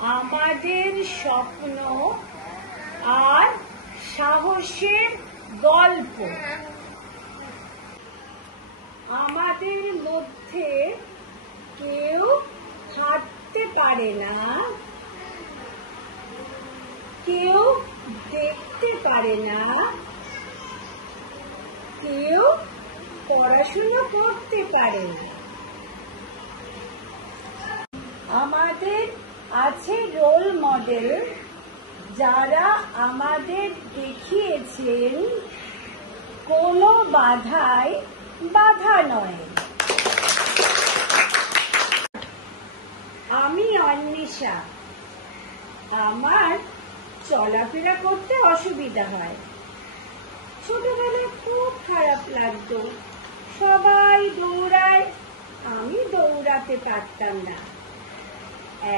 আমাদের স্বপ্ন আর সাহসের গল্প। আমাদের মধ্যে কেউ হাঁটতে পারে না, কেউ দেখতে পারে না, কেউ পড়াশোনা করতে পারে না। আমাদের আছে রোল মডেল, যারা আমাদের দেখিয়েছেন কোনো বাধাই বাধা নয়। আমি অন্বেষা। আমার চলাফেরা করতে অসুবিধা হয়। ছোটবেলায় খুব খারাপ লাগতো, সবাই দৌড়ায়, আমি দৌড়াতে পারতাম না।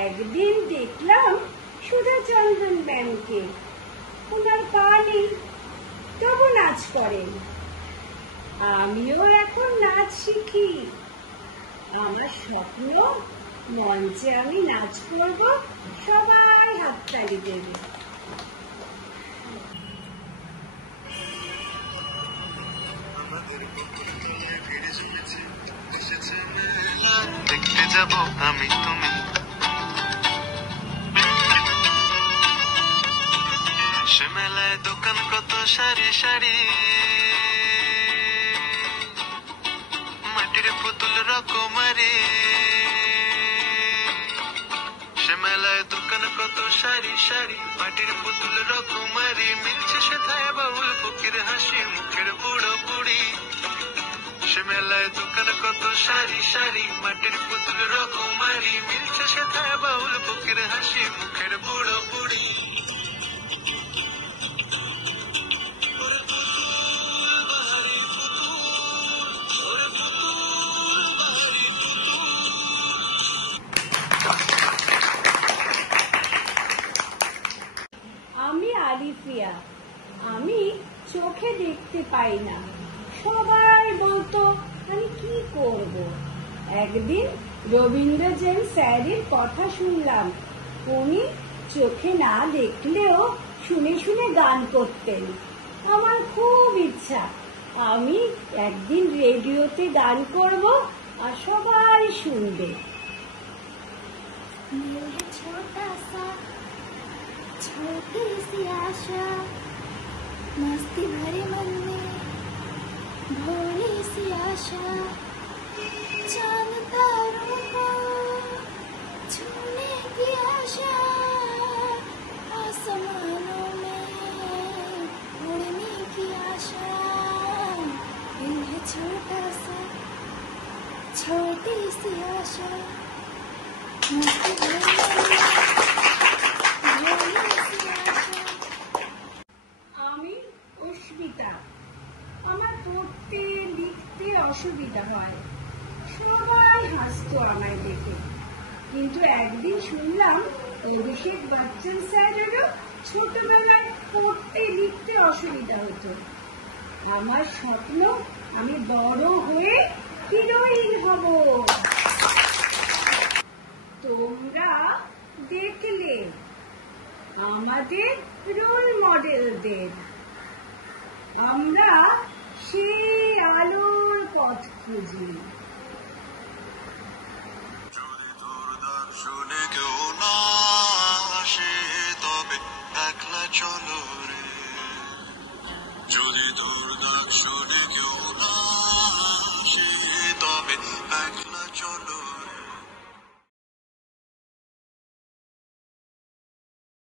একদিন দেখলাম সুধাচন্দ্রন ম্যামকে, ওনার পা নেই, তবু নাচ করেন। আমিও এখন নাচ শিখি। আমার স্বপ্ন, মঞ্চে আমি নাচ করব, সবাই হাততালি দেবে। দেখতে যাব আমি তুমি, সে মেলায় দোকান কত সারি সারি, মাটির পুতুল রকমারি। সে মেলায় দোকান কত সারি সারি, মাটির পুতুল রকমারি। মিলছে সেথায় বাউল ফকির হাসি মুখের বুড়ো বুড়ি। সে মেলায় দোকান কত সারি সারি, মাটির পুতুল রকমারি। মিলছে সেথায় বাউল ফকির হাসি মুখের বুড়ো বুড়ি। আমি আলিফিয়া। আমি চোখে দেখতে পাই না। সবাই বলতো আমি কি করব। একদিন রবীন্দ্রজেন স্যারের কথা শুনলাম। উনি চোখে না দেখলেও শুনে শুনে গান করতেন। আমার খুব ইচ্ছা আমি একদিন রেডিওতে গান করব আর সবাই শুনবে। छोटी सी आशा, मस्ती भरे मन में भोली सी आशा। चांद तारों को छूने की आशा, आसमानों में उड़ने की आशा। इन्हें छोटा सा छोटी सी आशा, मस्ती भरे मन में আমার পড়তে লিখতে অসুবিধা হয়। সবাই হাসতো আমায় দেখে। কিন্তু একদিন শুনলাম অভিষেক বচ্চন স্যারেরও ছোটবেলায় পড়তে লিখতে অসুবিধা হতো। আমার স্বপ্ন আমি বড় হয়ে হিরোইন হব। তোমরা দেখলে আমাদের রোল মডেলদের। আমরা সেই আলোর পথ খুঁজি। যদি তোর ডাক শুনে কেউ না আসে তবে একলা চলো রে। যদি তোর ডাক শুনে কেউ না আসে তবে একলা